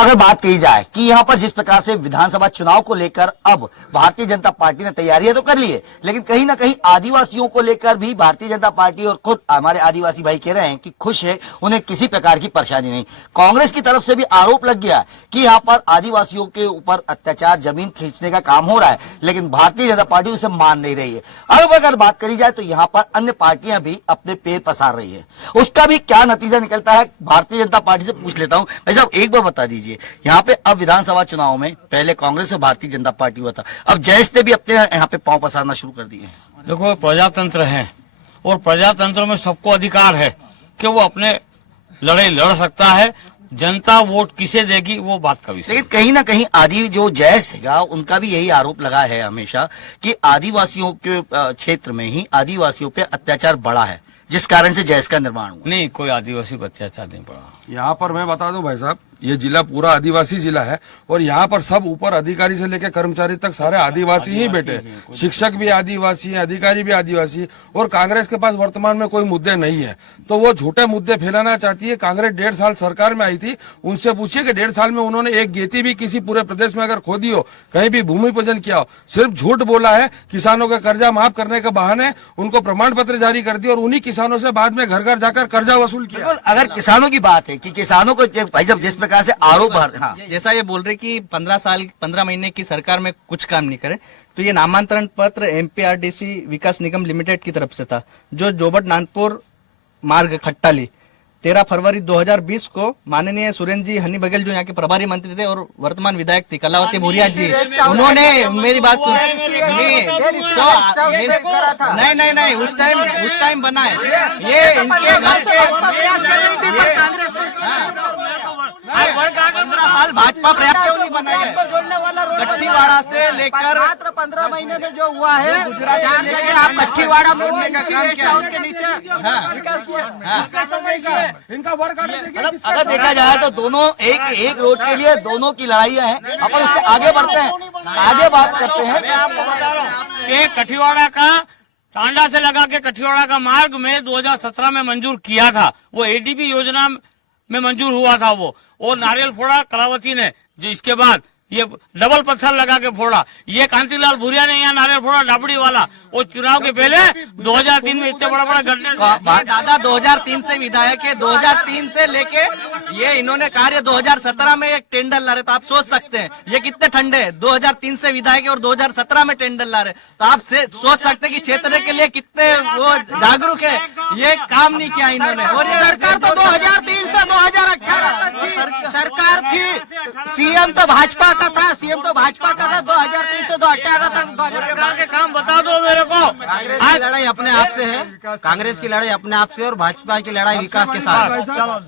अगर बात की जाए कि यहाँ पर जिस प्रकार से विधानसभा चुनाव को लेकर अब भारतीय जनता पार्टी ने तैयारियां तो कर ली है, लेकिन कहीं ना कहीं आदिवासियों को लेकर भी भारतीय जनता पार्टी और खुद हमारे आदिवासी भाई कह रहे हैं कि खुश है, उन्हें किसी प्रकार की परेशानी नहीं। कांग्रेस की तरफ से भी आरोप लग गया कि यहाँ पर आदिवासियों के ऊपर अत्याचार, जमीन खींचने का काम हो रहा है, लेकिन भारतीय जनता पार्टी उसे मान नहीं रही है। अब अगर बात करी जाए तो यहाँ पर अन्य पार्टियां भी अपने पैर पसार रही है, उसका भी क्या नतीजा निकलता है भारतीय जनता पार्टी से पूछ लेता हूं। भाई साहब एक बार बता दीजिए, यहाँ पे अब विधानसभा चुनाव में पहले कांग्रेस और भारतीय जनता पार्टी हुआ था, अब जयेश ने भी अपने यहाँ पे पांव पसारना शुरू कर दिए हैं। देखो प्रजातंत्र है और प्रजातंत्र में सबको अधिकार है कि वो अपने लड़ाई लड़ सकता है। जनता वोट किसे देगी वो बात का विषय। लेकिन कहीं ना कहीं आदि जो जयेश हैगा उनका भी यही आरोप लगा है हमेशा कि आदिवासियों के क्षेत्र में ही आदिवासियों पे अत्याचार बढ़ा है, जिस कारण से जयेश का निर्माण हुआ। नहीं, कोई आदिवासी पर अत्याचार नहीं पड़ा। यहाँ पर मैं बता दूं भाई साहब, ये जिला पूरा आदिवासी जिला है और यहाँ पर सब ऊपर अधिकारी से लेकर कर्मचारी तक सारे आदिवासी ही बैठे हैं। शिक्षक भी आदिवासी हैं, अधिकारी भी आदिवासी, और कांग्रेस के पास वर्तमान में कोई मुद्दे नहीं है, तो वो झूठे मुद्दे फैलाना चाहती है। कांग्रेस 1.5 साल सरकार में आई थी, उनसे पूछिए कि 1.5 साल में उन्होंने एक गेती भी किसी पूरे प्रदेश में अगर खोदी हो, कहीं भी भूमि पूजन किया हो, सिर्फ झूठ बोला है। किसानों का कर्जा माफ करने के बहाने उनको प्रमाण पत्र जारी कर दिया और उन्हीं किसानों से बाद में घर घर जाकर कर्जा वसूल किया। अगर किसानों की बात है कि किसानों को भाई जब जिस प्रकार से आरोप हाँ। जैसा ये बोल रहे कि 15 महीने की सरकार में कुछ काम नहीं करे, तो ये नामांतरण पत्र एमपीआरडीसी विकास निगम लिमिटेड की तरफ से था, जो जोबट नानपुर मार्ग खट्टाली 13 फरवरी 2020 को माननीय सुरेंद्र जी हनी बघेल जो यहाँ के प्रभारी मंत्री थे और वर्तमान विधायक थी कलावती भूरिया जी, उन्होंने मेरी बात सुनी। नहीं उस टाइम बना है ये इनके घर के 15 साल भाजपा प्रयास क्यों नहीं बनाया? कट्ठीवाड़ा से लेकर 15 महीने में जो हुआ है, आप कट्ठीवाड़ा मोड़ने का काम किया, उसके नीचे इनका वर्क अगर देखा जाए तो दोनों एक रोड के लिए दोनों की लड़ाइयां हैं। अपन उससे आगे बढ़ते हैं, आगे बात करते हैं कि कठियावाड़ा का टांडा से लगा के कठियावाड़ा का मार्ग में 2017 में मंजूर किया था, वो एडीबी योजना में मंजूर हुआ था वो, और नारियल फोड़ा कलावती ने, जो इसके बाद ये डबल पत्थर लगा के फोड़ा, ये कांतिलाल भूरिया ने यहाँ नारियल फोड़ा डाबड़ी वाला, और चुनाव के पहले 2003 में इतने बड़ा गड्ढे। दादा 2003 से विधायक है, 2003 से लेके ये इन्होंने कार्य 2017 में एक टेंडर ला रहे, तो आप सोच सकते हैं ये कितने ठंडे हैं। 2003 से विधायक है और 2017 में टेंडर ला रहे, तो आप सोच सकते हैं कि क्षेत्र के लिए कितने वो जागरूक है। ये काम नहीं किया इन्होंने, और ये सरकार तो 2003 से 2018 तक की सरकार थी, सीएम तो भाजपा का था, 2003 से 2018 तक। के काम बता दो मेरे को। कांग्रेस की लड़ाई अपने आप से है, कांग्रेस की लड़ाई अपने आप से, और भाजपा की लड़ाई विकास के साथ।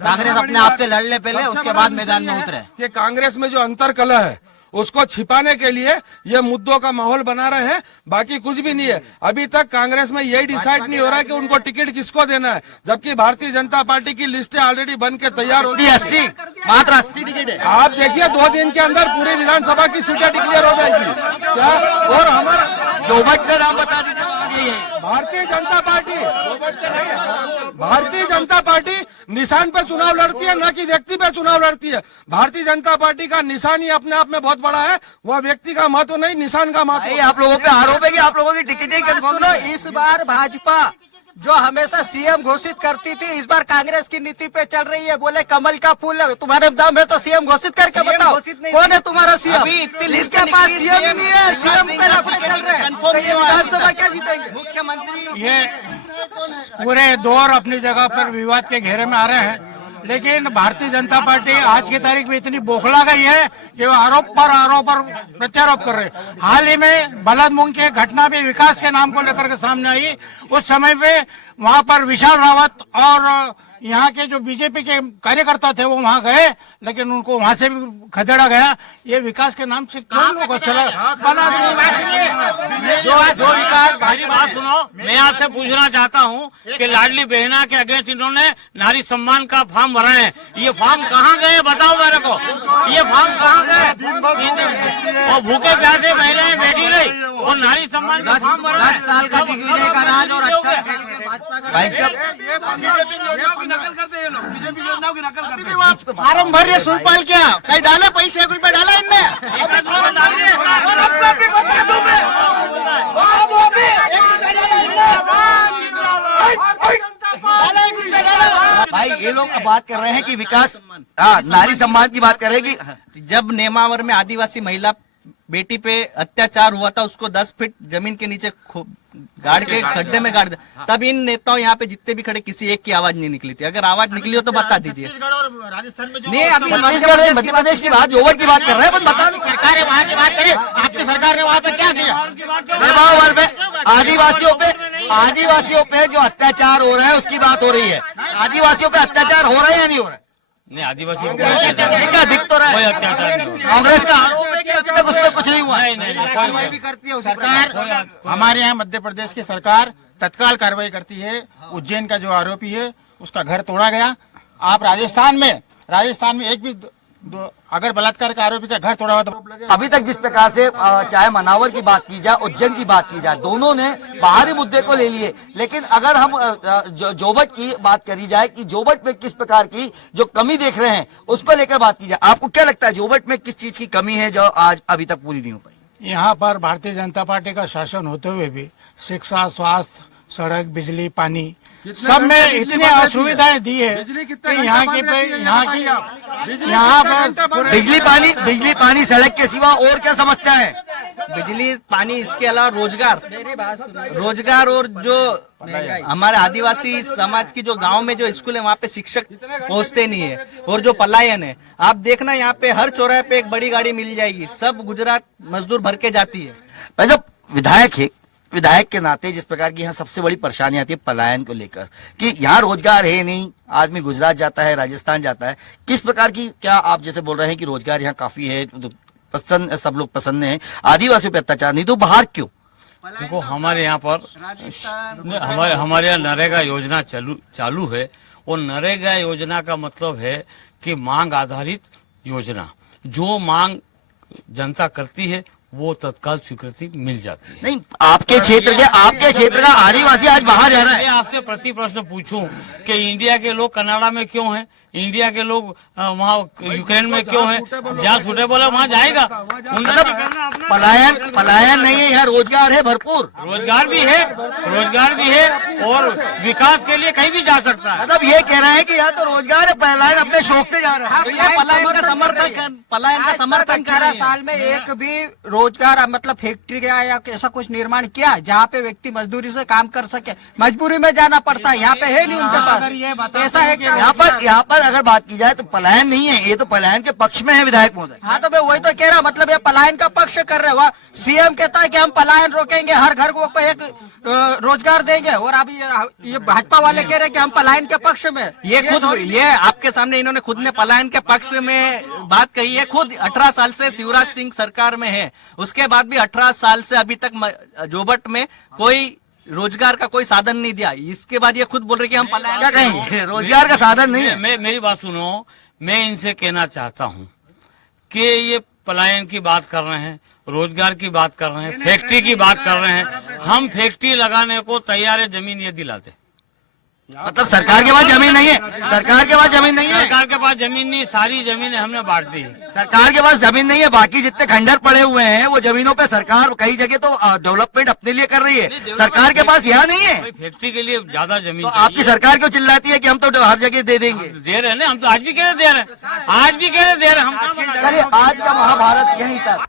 कांग्रेस अपने आप से लड़ ले पहले, उसके बाद मैदान में उतरे। ये कांग्रेस में जो अंतरकलह है उसको छिपाने के लिए ये मुद्दों का माहौल बना रहे हैं, बाकी कुछ भी नहीं है। अभी तक कांग्रेस में यही डिसाइड नहीं हो रहा है कि उनको टिकट किसको देना है, जबकि भारतीय जनता पार्टी की लिस्टें ऑलरेडी बन के तैयार हो गई। 80 मात्र 80 टिकट है। आप देखिए 2 दिन के अंदर पूरी विधानसभा की सीटें डिक्लेयर हो जाएगी क्या? और हमारा जोबट से नाम बता दीजिए। भारतीय जनता पार्टी निशान पे चुनाव लड़ती है, न कि व्यक्ति पे चुनाव लड़ती है। भारतीय जनता पार्टी का निशान ही अपने आप में बहुत बड़ा है, वह व्यक्ति का महत्व नहीं, निशान का महत्व। आप लोगों पे आरोप है कि आप लोगों की टिकटें कंफर्म सुनो, इस बार भाजपा जो हमेशा सीएम घोषित करती थी, इस बार कांग्रेस की नीति पे चल रही है। बोले कमल का फूल तुम्हारे दम है तो सीएम घोषित करके बताओ कौन है तुम्हारा सीएम। इसके पास सीएम नहीं है, सीएम पे लफड़े चल रहे हैं, तो ये विधानसभा क्या जीतेंगे? मुख्यमंत्री ये पूरे दौर अपनी जगह पर विवाद के घेरे में आ रहे हैं, लेकिन भारतीय जनता पार्टी आज की तारीख में इतनी बौखला गई है कि वो आरोप पर प्रत्यारोप कर रहे हैं। हाल ही में बलदमुंग की घटना भी विकास के नाम को लेकर के सामने आई। उस समय पे वहां पर विशाल रावत और यहाँ के जो बीजेपी के कार्यकर्ता थे वो वहाँ गए, लेकिन उनको वहाँ से भी खदेड़ा गया। ये विकास के नाम से कौन लोग चला जो विकास। भाई बात सुनो, मैं आपसे पूछना चाहता हूँ कि लाडली बहना के अगेंस्ट इन्होंने नारी सम्मान का फॉर्म भरा है, ये फॉर्म कहाँ गए बताओ मेरे को, ये फॉर्म कहाँ गए? और भूखे प्यासे महिलाएं बैठी रही और नारी सम्मान का फॉर्म भरा। 10 साल का दिग्विजय का राज और भाई साहब नकल करते हैं ये लोग, बीजेपी योजना फार्म भर रहे सुरपाल क्या कहीं डाले पैसे 1 रुपया डाला इनने भाई ये लोग अब बात कर रहे हैं कि विकास, हाँ, नारी सम्मान की बात कर रहे हैं कि जब नेमावर में आदिवासी महिला बेटी पे अत्याचार हुआ था, उसको 10 फीट जमीन के नीचे गाड़ के गड्ढे में गाड़ दिया, तब इन नेताओं यहाँ पे जितने भी खड़े किसी एक की आवाज नहीं निकली थी। अगर आवाज निकली हो तो बता दीजिए। नहीं, अभी छत्तीसगढ़ में मध्य प्रदेश की बात, जोवर की बात कर रहे हैं, बस बता दो। सरकार है वहाँ की बात करें, आपकी सरकार ने वहाँ पे क्या किया? आदिवासियों पे जो अत्याचार हो रहा है उसकी बात हो रही है। आदिवासियों पे अत्याचार हो रहे हैं या नहीं हो रहे? नहीं, आदिवासियों को कोई अत्याचार नहीं, क्या दिख तो रहा कोई है? अत्याचार नहीं हो रहा। कांग्रेस का आरोप है कि अभी तक उसमें कुछ नहीं हुआ। नहीं नहीं नहीं, कोई सरकार हमारे यहाँ मध्य प्रदेश की सरकार तत्काल कार्रवाई करती है। उज्जैन का जो आरोपी है उसका घर तोड़ा गया। आप राजस्थान में एक भी अगर बलात्कार का आरोपी का घर तोड़ा हुआ तो अभी तक जिस प्रकार से चाहे मनावर की बात की जाए, उज्जैन की बात की जाए, दोनों ने बाहरी मुद्दे को ले लिए। लेकिन अगर हम जोबट की बात करी जाए कि जोबट में किस प्रकार की जो कमी देख रहे हैं उसको लेकर बात की जाए, आपको क्या लगता है जोबट में किस चीज की कमी है जो आज अभी तक पूरी नहीं हो पाई? यहाँ पर भारतीय जनता पार्टी का शासन होते हुए भी शिक्षा, स्वास्थ्य, सड़क, बिजली, पानी सब में इतनी असुविधाएं दी है कि यहाँ पर बिजली पानी सड़क के सिवा और क्या समस्या है? बिजली, पानी, इसके अलावा रोजगार और जो हमारे आदिवासी समाज की जो गांव में जो स्कूल है वहाँ पे शिक्षक पहुँचते नहीं है, और जो पलायन है, आप देखना यहाँ पे हर चौराहे पे एक बड़ी गाड़ी मिल जाएगी, सब गुजरात मजदूर भर के जाती है। भाई जब विधायक के नाते जिस प्रकार की यहाँ सबसे बड़ी परेशानी आती है पलायन को लेकर कि यहाँ रोजगार है नहीं, आदमी गुजरात जाता है, राजस्थान जाता है, किस प्रकार की, क्या आप जैसे बोल रहे हैं कि रोजगार यहाँ काफी है, तो पसंद, सब लोग पसंद है, आदिवासियों पे अत्याचार नहीं, तो बाहर क्यों? देखो, हमारे यहाँ पर हमारे यहाँ नरेगा योजना चालू है, और नरेगा योजना का मतलब है कि मांग आधारित योजना, जो मांग जनता करती है वो तत्काल स्वीकृति मिल जाती है। नहीं, आपके क्षेत्र का आदिवासी आज बाहर जा रहा है। मैं आपसे प्रति प्रश्न पूछूं कि इंडिया के लोग कनाडा में क्यों हैं, इंडिया के लोग वहाँ यूक्रेन में क्यों हैं? जहाँ सुटेबल है वहाँ जाएगा। मतलब पलायन नहीं है, यहाँ रोजगार है भरपूर। रोजगार भी है और विकास के लिए कहीं भी जा सकता है। मतलब ये कह रहे हैं कि यहाँ तो रोजगार है, पलायन अपने शौक से जा रहा है। पलायन का समर्थन 18 साल में एक भी रोजगार मतलब फैक्ट्री या ऐसा कुछ निर्माण किया जहाँ पे व्यक्ति मजदूरी से काम कर सके? मजबूरी में जाना पड़ता है, यहाँ पे है नहीं उनके पास। ऐसा है क्या? यहाँ पर अगर बात की जाए तो पलायन नहीं है, ये तो पलायन के पक्ष में है विधायक महोदय। हाँ, तो मैं वही तो कह रहा हूँ, मतलब ये पलायन का पक्ष कर रहे हो। सीएम कहता है कि हम पलायन रोकेंगे, हर घर को एक रोजगार देंगे, और अभी ये भाजपा वाले कह रहे हैं कि हम पलायन के पक्ष में। ये आपके सामने इन्होंने खुद ने पलायन के पक्ष में बात कही है। खुद 18 साल से शिवराज सिंह सरकार में है, उसके बाद भी 18 साल से अभी तक जोबट में कोई रोजगार का कोई साधन नहीं दिया। इसके बाद ये खुद बोल रहे कि हम पलायन, क्या कहेंगे, रोजगार का साधन नहीं है। मेरी बात सुनो, मैं इनसे कहना चाहता हूँ कि ये पलायन की बात कर रहे हैं, रोजगार की बात कर रहे हैं, फैक्ट्री की बात कर रहे हैं। हम फैक्ट्री लगाने को तैयार है, जमीन ये दिलाते। मतलब सरकार के पास जमीन नहीं है, सरकार के पास जमीन नहीं है, सरकार के पास जमीन नहीं, सारी जमीन हमने बांट दी है। सरकार के पास जमीन नहीं है, बाकी जितने खंडर पड़े हुए हैं वो जमीनों पे सरकार कई जगह तो डेवलपमेंट अपने लिए कर रही है, सरकार के पास यहाँ नहीं है। फैक्ट्री के लिए ज्यादा जमीन तो आपकी सरकार क्यों चिल्लाती है कि हम तो हर जगह दे देंगे? दे रहे हैं ना, हम तो आज भी कह रहे दे रहे हैं, आज भी कह रहे दे रहे हैं हम। चलिए, आज का महाभारत यहीं तक।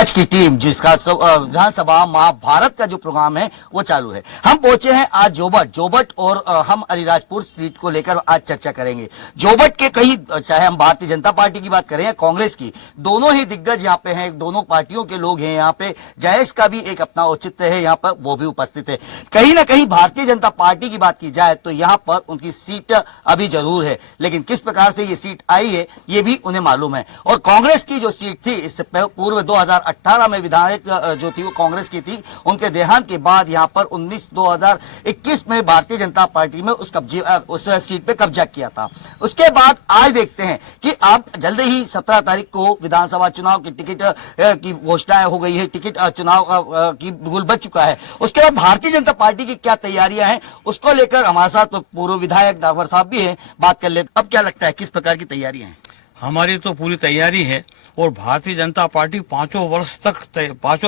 आज की टीम जिसका विधानसभा महाभारत का जो प्रोग्राम है वो चालू है। हम पहुंचे हैं आज जोबट और हम अलीराजपुर सीट को लेकर आज चर्चा करेंगे। जोबट के कई, चाहे हम भारतीय जनता पार्टी की बात करें या कांग्रेस की, दोनों ही दिग्गज यहाँ पे हैं, दोनों पार्टियों के लोग हैं यहाँ पे। जयेश का भी एक अपना औचित्य है यहाँ पर, वो भी उपस्थित है। कहीं ना कहीं भारतीय जनता पार्टी की बात की जाए तो यहाँ पर उनकी सीट अभी जरूर है, लेकिन किस प्रकार से ये सीट आई है ये भी उन्हें मालूम है। और कांग्रेस की जो सीट थी इससे पूर्व 2018 में विधायक जो थी वो कांग्रेस की थी, उनके देहांत के बाद यहाँ पर 2021 में भारतीय जनता पार्टी में उस सीट पे कब्जा किया था। उसके बाद आज देखते हैं कि अब जल्द ही 17 तारीख को विधानसभा चुनाव की टिकट की घोषणा हो गई है, टिकट चुनाव की बिगुल बच चुका है। उसके बाद भारतीय जनता पार्टी की क्या तैयारियां हैं उसको लेकर हमारे साथ पूर्व विधायक दावर साहब भी हैं, बात कर लेते। अब क्या लगता है किस प्रकार की तैयारियां हैं? हमारी तो पूरी तैयारी है और भारतीय जनता पार्टी 5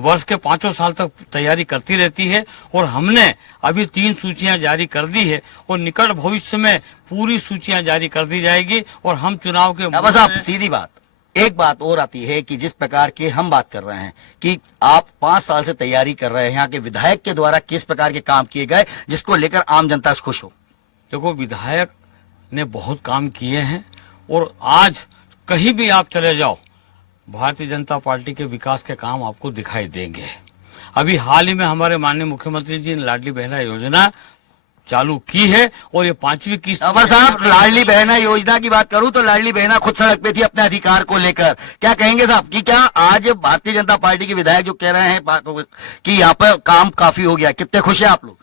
वर्ष के 5 साल तक तैयारी करती रहती है। और हमने अभी 3 सूचियां जारी कर दी है और निकट भविष्य में पूरी सूचियां जारी कर दी जाएगी। और हम चुनाव के बस आप सीधी बात, एक बात और आती है कि जिस प्रकार की हम बात कर रहे हैं कि आप 5 साल से तैयारी कर रहे हैं, यहाँ के विधायक के द्वारा किस प्रकार के काम किए गए जिसको लेकर आम जनता खुश हो? देखो, विधायक ने बहुत काम किए हैं और आज कहीं भी आप चले जाओ भारतीय जनता पार्टी के विकास के काम आपको दिखाई देंगे। अभी हाल ही में हमारे माननीय मुख्यमंत्री जी ने लाडली बहना योजना चालू की है और ये 5वीं किस्त। अवर साहब, लाडली बहना योजना की बात करूं तो लाडली बहना खुद सड़क पे थी अपने अधिकार को लेकर। क्या कहेंगे साहब कि क्या आज भारतीय जनता पार्टी के विधायक जो कह रहे हैं कि यहाँ पर काम काफी हो गया, कितने खुश हैं आप लोग?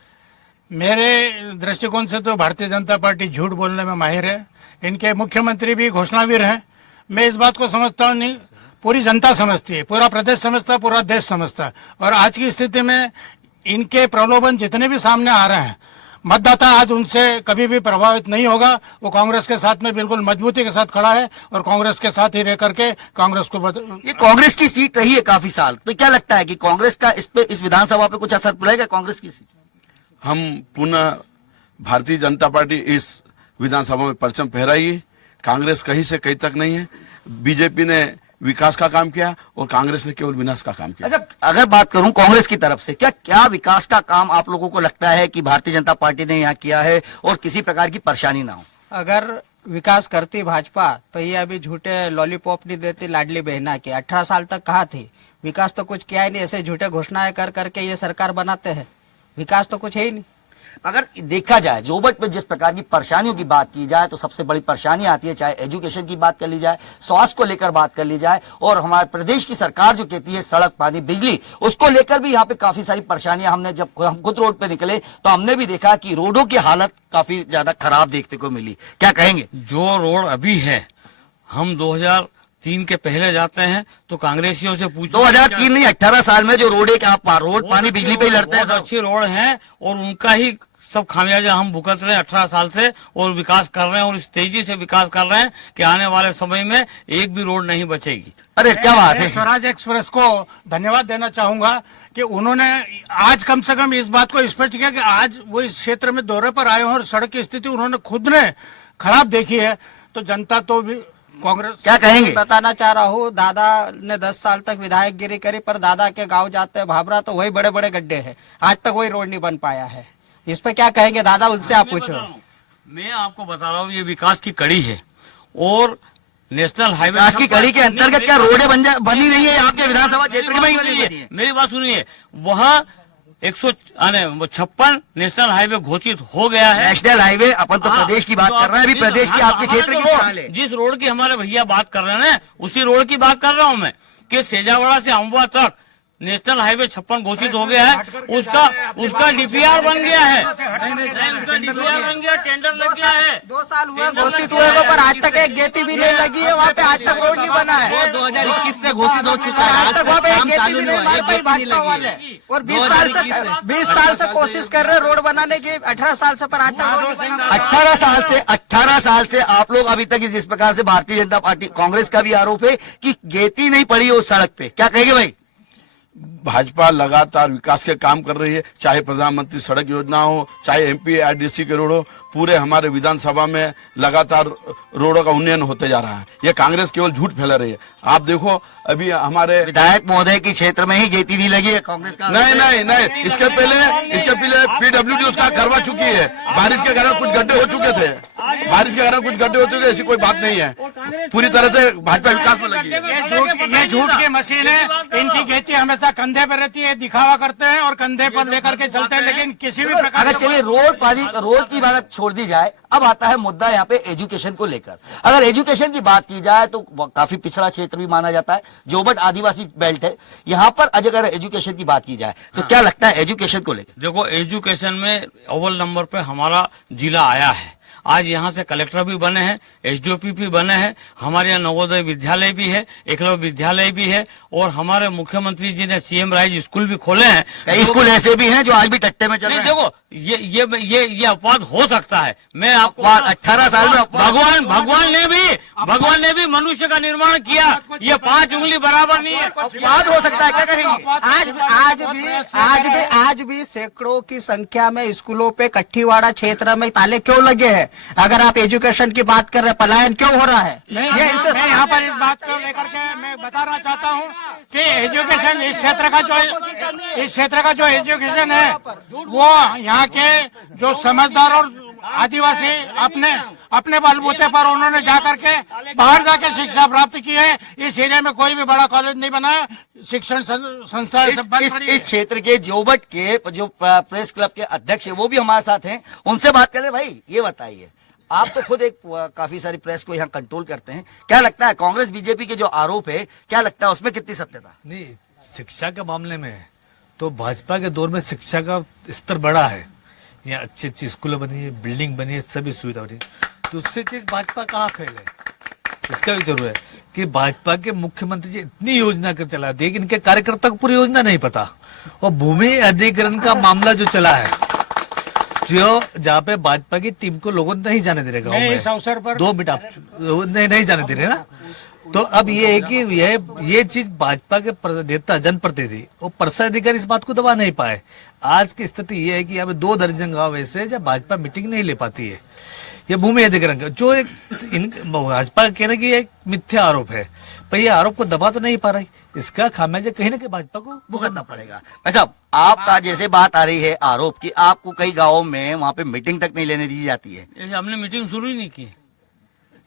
मेरे दृष्टिकोण से तो भारतीय जनता पार्टी झूठ बोलने में माहिर है। इनके मुख्यमंत्री भी घोषणावीर हैं। मैं इस बात को समझता हूँ, नहीं पूरी जनता समझती है, पूरा प्रदेश समझता है, पूरा देश समझता है। और आज की स्थिति में इनके प्रलोभन जितने भी सामने आ रहे हैं, मतदाता आज उनसे कभी भी प्रभावित नहीं होगा। वो कांग्रेस के साथ में बिल्कुल मजबूती के साथ खड़ा है और कांग्रेस के साथ ही रह करके कांग्रेस को ये कांग्रेस की सीट रही है काफी साल, तो क्या लगता है कि कांग्रेस का इस विधानसभा पे कुछ असर पड़ेगा कांग्रेस की सीट? हम पुनः भारतीय जनता पार्टी इस विधानसभा में परचम फहराई। कांग्रेस कहीं से कहीं तक नहीं है। बीजेपी ने विकास का काम किया और कांग्रेस ने केवल विनाश का काम किया। अच्छा, अगर बात करूं कांग्रेस की तरफ से, क्या विकास का काम आप लोगों को लगता है कि भारतीय जनता पार्टी ने यहाँ किया है और किसी प्रकार की परेशानी ना हो? अगर विकास करती भाजपा तो ये अभी झूठे लॉलीपॉप नहीं देती लाडली बहना के। 18 साल तक कहा थी, विकास तो कुछ किया ही नहीं। ऐसे झूठे घोषणाएं कर करके ये सरकार बनाते हैं, विकास तो कुछ है ही नहीं। अगर देखा जाए जोबट में जिस प्रकार की परेशानियों की बात की जाए तो सबसे बड़ी परेशानी आती है, चाहे एजुकेशन की बात कर ली जाए, स्वास्थ्य को लेकर बात कर ली जाए, और हमारे प्रदेश की सरकार जो कहती है सड़क, पानी, बिजली, उसको लेकर भी यहाँ पे काफी सारी परेशानियां। हमने जब हम खुद रोड पे निकले तो हमने भी देखा कि रोडों की हालत काफी ज्यादा खराब देखने को मिली। क्या कहेंगे? जो रोड अभी है, हम 2003 के पहले जाते हैं तो कांग्रेसियों से पूछो। 2003 नहीं, 18 साल में जो रोड है, क्या आप रोड, पानी, बिजली पे ही लड़ते हैं? बहुत अच्छी रोड है और उनका ही सब खामियाजा हम भुगत रहे हैं 18 साल से और विकास कर रहे हैं और इस तेजी से विकास कर रहे हैं कि आने वाले समय में एक भी रोड नहीं बचेगी। अरे क्या बात है। स्वराज एक्सप्रेस को धन्यवाद देना चाहूंगा कि उन्होंने आज कम से कम इस बात को स्पष्ट किया कि आज वो इस क्षेत्र में दौरे पर आए हैं और सड़क की स्थिति उन्होंने खुद ने खराब देखी है। तो जनता तो भी कांग्रेस क्या कहेंगे? बताना चाह रहा हूँ, दादा ने 10 साल तक विधायक गिरी करी, पर दादा के गांव जाते हैं भाभरा तो वही बड़े बड़े गड्ढे हैं, आज तक वही रोड नहीं बन पाया है। इस पे क्या कहेंगे दादा, उनसे आप पूछो। मैं आपको बता रहा हूँ, ये विकास की कड़ी है और नेशनल हाईवे विकास की कड़ी के अंतर्गत क्या रोडें बनी नहीं है आपके विधानसभा क्षेत्र में ही बनी है? मेरी बात सुनिए, वहाँ 156 नेशनल हाईवे घोषित हो गया है। नेशनल हाईवे, अपन तो प्रदेश की बात कर रहे हैं, अभी प्रदेश की आपके क्षेत्र की हाल है। जिस रोड की हमारे भैया बात कर रहे हैं ना, उसी रोड की बात कर रहा हूँ मैं कि सेजावाड़ा से अम्बा तक नेशनल हाईवे 56 घोषित हो गया है। उसका डीपीआर बन गया है, उसका डीपीआर बन गया, टेंडर लग गया है। 2 साल हुए घोषित हुए को, पर आज तक एक गेटी भी नहीं लगी है वहाँ पे, आज तक रोड नहीं बना है। 2021 से घोषित हो चुका है, आज तक वहाँ पे एक गेटी भी नहीं मार पाई भाजपा वाले। और 20 साल से कोशिश कर रहे रोड बनाने की, 18 साल से, पर आज तक रोड नहीं बना। 18 साल से आप लोग अभी तक जिस प्रकार से भारतीय जनता पार्टी, कांग्रेस का भी आरोप है कि गेती नहीं पड़ी उस सड़क पे, क्या कहेंगे भाई? भाजपा लगातार विकास के काम कर रही है, चाहे प्रधानमंत्री सड़क योजना हो, चाहे एमपीआरडीसी के रोड हो, पूरे हमारे विधानसभा में लगातार रोडों का उन्नयन होते जा रहा है। ये कांग्रेस केवल झूठ फैला रही है। आप देखो अभी हमारे विधायक महोदय की क्षेत्र में ही जेपीडी लगी है कांग्रेस का। नहीं, इसके पहले पीडब्ल्यूडी उसका करवा चुकी है। बारिश के कारण कुछ गड्ढे हो चुके थे, ऐसी कोई बात नहीं है। पूरी तरह से भाजपा विकास में लगी है। ये झूठ की मशीन है, इनकी खेती हमेशा कंधे पर रहती है, दिखावा करते हैं और कंधे पर लेकर के चलते हैं, लेकिन किसी भी प्रकार अगर चलिए रोड की बात छोड़ दी जाए, अब आता है मुद्दा यहाँ पे एजुकेशन को लेकर। अगर एजुकेशन की बात की जाए तो काफी पिछड़ा क्षेत्र भी माना जाता है, जोबट आदिवासी बेल्ट है यहाँ पर। अगर एजुकेशन की बात की जाए तो क्या लगता है एजुकेशन को लेकर? देखो, एजुकेशन में अव्वल नंबर पे हमारा जिला आया है। आज यहाँ से कलेक्टर भी बने हैं, एसडीओपी भी बने हैं, हमारे यहाँ नवोदय विद्यालय भी है, एकलव्य विद्यालय भी है, और हमारे मुख्यमंत्री जी ने सीएम राइज स्कूल भी खोले हैं। कई स्कूल ऐसे भी हैं जो आज भी टट्टे में चल रहे हैं। देखो, ये अपवाद हो सकता है। मैं आपको 18 साल में भगवान ने भी मनुष्य का निर्माण किया। ये 5 उंगली बराबर नहीं है। अपवाद हो सकता है, क्या करेंगे? आज भी सैकड़ों की संख्या में स्कूलों पे कट्ठीवाड़ा क्षेत्र में ताले क्यों लगे हैं? अगर आप एजुकेशन की बात कर रहे हैं, पलायन क्यों हो रहा है? मैं यहाँ पर इस बात को लेकर के मैं बताना चाहता हूँ कि एजुकेशन इस क्षेत्र का जो एजुकेशन है, वो यहाँ के जो समझदार और आदिवासी अपने बलबूते पर उन्होंने जाकर के बाहर जाके शिक्षा प्राप्त की है। इस एरिया में कोई भी बड़ा कॉलेज नहीं बना, शिक्षण संस्था इस क्षेत्र के जोबट के जो प्रेस क्लब के अध्यक्ष है वो भी हमारे साथ हैं, उनसे बात करें। भाई ये बताइए, आप तो खुद एक काफी सारी प्रेस को यहाँ कंट्रोल करते हैं, क्या लगता है कांग्रेस बीजेपी के जो आरोप है, क्या लगता है उसमें कितनी सत्यता? नहीं, शिक्षा के मामले में तो भाजपा के दौर में शिक्षा का स्तर बढ़ा है। यहाँ अच्छी अच्छी स्कूल बनी है, बिल्डिंग बनी है, सभी सुविधा बनी है। दूसरी चीज, भाजपा कहाँ फेल है, इसका भी जरूर है कि भाजपा के मुख्यमंत्री जी इतनी योजना कर चला दी, इनके कार्यकर्ता को पूरी योजना नहीं पता। और भूमि अधिग्रहण का मामला जो चला है, जो जहाँ पे भाजपा की टीम को लोगों ने नहीं जाने दे रहे गाँव में, इस अवसर पर 2 मिनट आप नहीं जाने दे रहे ना। तो अब ये है कि ये चीज भाजपा के नेता जनप्रतिनिधि और प्रसार अधिकारी इस बात को दबा नहीं पाए। आज की स्थिति ये है कि यहाँ पे 2 दर्जन गांव ऐसे जब भाजपा मीटिंग नहीं ले पाती है। ये भूमि अधिग्रहण का जो एक भाजपा कहने की एक मिथ्या आरोप है, पर ये आरोप को दबा तो नहीं पा रही। इसका खामियाजा कहीं ना कहीं भाजपा को भुगतना पड़ेगा। अच्छा, आपका जैसे बात आ रही है आरोप की, आपको कई गाँव में वहाँ पे मीटिंग तक नहीं लेने दी जाती है। हमने मीटिंग शुरू ही नहीं की।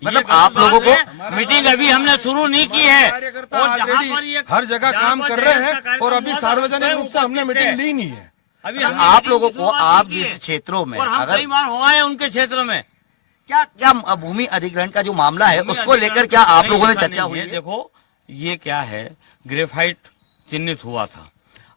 मतलब आप लोगों को मीटिंग अभी हमने शुरू नहीं की है, और जहाँ पर ये हर जगह काम कर रहे हैं, और अभी सार्वजनिक रूप से हमने मीटिंग ली नहीं है। अभी आप लोगों को, आप जिस क्षेत्रों में, और हम अगर कई बार हुआ है उनके क्षेत्र में, क्या भूमि अधिग्रहण का जो मामला है उसको लेकर क्या आप लोगों ने चर्चा हुई है? देखो, ये क्या है, ग्रेफाइट चिन्हित हुआ था।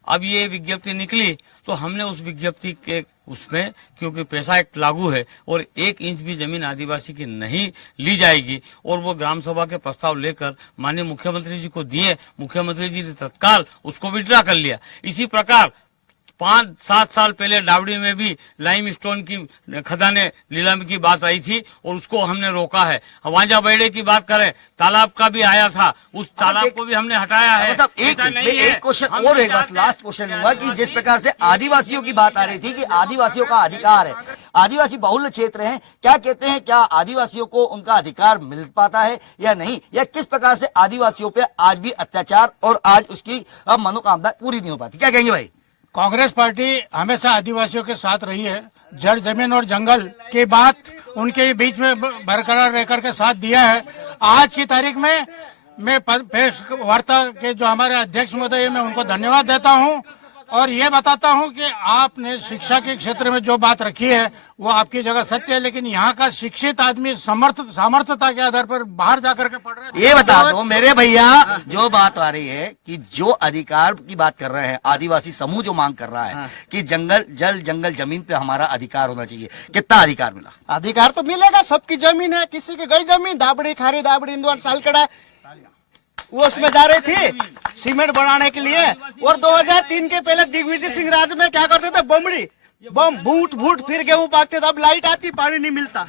अब ये विज्ञप्ति निकली तो हमने उस विज्ञप्ति के उसमें, क्योंकि पैसा एक्ट लागू है और 1 इंच भी जमीन आदिवासी की नहीं ली जाएगी, और वो ग्राम सभा के प्रस्ताव लेकर माननीय मुख्यमंत्री जी को दिए। मुख्यमंत्री जी ने तत्काल उसको विड्रा कर लिया। इसी प्रकार 5-7 साल पहले डावड़ी में भी लाइम स्टोन की खदाने नीलामी की बात आई थी और उसको हमने रोका है। वांजा बेड़े की बात करें, तालाब का भी आया था, उस तालाब को भी हमने हटाया है। मतलब एक क्वेश्चन और है, बस लास्ट क्वेश्चन हुआ कि जिस प्रकार से आदिवासियों की बात आ रही थी कि आदिवासियों का अधिकार है, आदिवासी बहुल क्षेत्र है, क्या कहते हैं, क्या आदिवासियों को उनका अधिकार मिल पाता है या नहीं, या किस प्रकार से आदिवासियों पे आज भी अत्याचार और आज उसकी मनोकामना पूरी नहीं हो पाती, क्या कहेंगे भाई? कांग्रेस पार्टी हमेशा आदिवासियों के साथ रही है। जड़ जमीन और जंगल की बात उनके बीच में बरकरार रहकर के साथ दिया है। आज की तारीख में मैं प्रेस वार्ता के जो हमारे अध्यक्ष महोदय, मैं उनको धन्यवाद देता हूं और ये बताता हूं कि आपने शिक्षा के क्षेत्र में जो बात रखी है वो आपकी जगह सत्य है, लेकिन यहाँ का शिक्षित आदमी सामर्थ्यता के आधार पर बाहर जाकर के पढ़ रहे हैं। ये बता दो मेरे भैया, जो बात आ रही है कि जो अधिकार की बात कर रहे हैं, आदिवासी समूह जो मांग कर रहा है कि जंगल जमीन पे हमारा अधिकार होना चाहिए, कितना अधिकार मिला? अधिकार तो मिलेगा, सबकी जमीन है, किसी की गई जमीन, दाबड़ी खारी दाबड़ी इंदौर सालकड़ा वो उसमें जा रही थी सीमेंट बनाने के लिए। और 2003 के पहले दिग्विजय सिंह राज में क्या करते थे, बमड़ी बम भूट फिर गेहूं पाकते थे, अब लाइट आती पानी नहीं मिलता।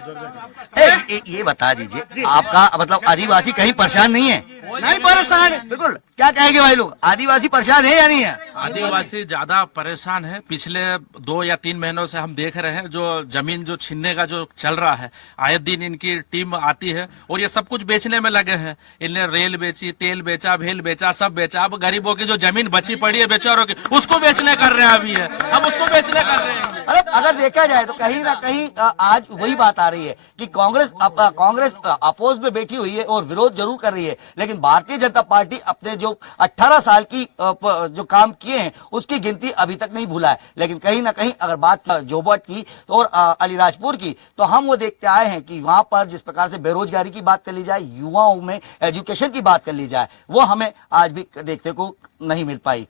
ये बता दीजिए, आपका मतलब आदिवासी कहीं परेशान नहीं है? नहीं परेशान, बिल्कुल क्या कहेंगे भाई लोग, आदिवासी परेशान है या नहीं है? आदिवासी ज्यादा परेशान है। पिछले 2 या 3 महीनों से हम देख रहे हैं जो जमीन जो छीनने का जो चल रहा है, आए दिन इनकी टीम आती है और ये सब कुछ बेचने में लगे हैं। इनने रेल बेची, तेल बेचा, भेल बेचा, सब बेचा। अब गरीबों की जो जमीन बची पड़ी है बेचारों की, उसको बेचने कर रहे हैं अभी है, अब उसको बेचने कर रहे हैं। अगर देखा जाए तो कहीं ना कहीं आज वही बात आ रही है कि कांग्रेस अपोज में बैठी हुई है और विरोध जरूर कर रही है, लेकिन भारतीय जनता पार्टी अपने जो 18 साल की जो काम किए हैं उसकी गिनती अभी तक नहीं भूला है। लेकिन कहीं ना कहीं अगर बात जोबट की तो और अलीराजपुर की, तो हम वो देखते आए हैं कि वहां पर जिस प्रकार से बेरोजगारी की बात कर ली जाए, युवाओं में एजुकेशन की बात कर ली जाए, वो हमें आज भी देखने को नहीं मिल पाई।